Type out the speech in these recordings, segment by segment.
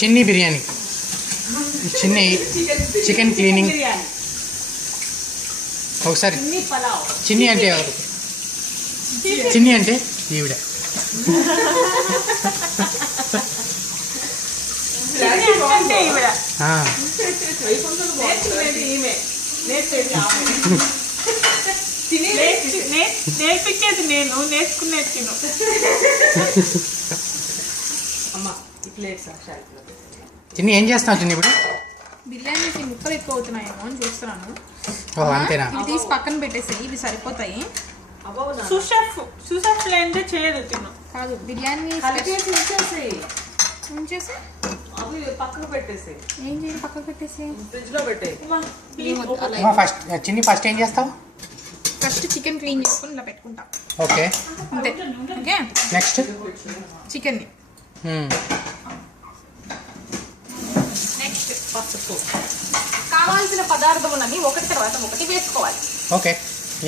చిన్ని బిర్యానీ, చిన్ని chicken cleaning. ఒకసారి చిన్ని అంటే ఎవరు? చిన్ని అంటే ఈవిడ. నేర్పించేది నేను, నేర్చుకునేది తిను. చిన్ని ఏం చేస్తున్నావు చిన్ని ఇప్పుడు? బిర్యానీకి ముక్కలు ఎక్కువ అవుతున్నాయేమో అని చూస్తున్నాను. అంతేనా? ఇవి తీసి పక్కన పెట్టేసి ఇవి సరిపోతాయి. సుషెఫ్ లేనిదే చేయదు తిను. కాదు బిర్యానీ ఉంచేసి అవి పక్కకు పెట్టేసి. ఏం చేయాలి? పక్కకు పెట్టేసి ఫ్రిడ్జ్ లో పెట్టే. ఫస్ట్ చిన్ని ఫస్ట్ ఏం చేస్తావు? ఫస్ట్ చికెన్ క్లీన్ చేసుకుని ఇలా పెట్టుకుంటాం. ఓకే అంతే. ఓకే నెక్స్ట్ చికెన్ని నెక్స్ట్ పసుపు. కావాల్సిన పదార్థములన్నీ ఒకటి తర్వాత ఒకటి వేసుకోవాలి. ఓకే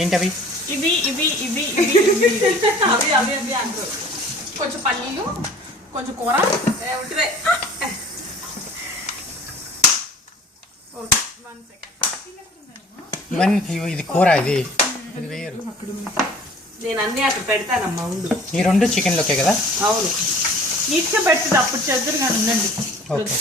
ఏంటవి? ఇవి ఇవి ఇవి ఇవి అవి అవి అవి అంటారు. కొంచెం పల్లీలు, కొంచెం కూర ఉంటే. ఇది కూర, ఇది వేయరు. నేను అన్నీ అక్కడ పెడతానమ్మా ఉండు. ఈ రెండు చికెన్లోకే కదా? అవును. నీట్గా పెడుతుంది అప్పుడు చెద్దరు కానీ ఉండండి. ఓకే.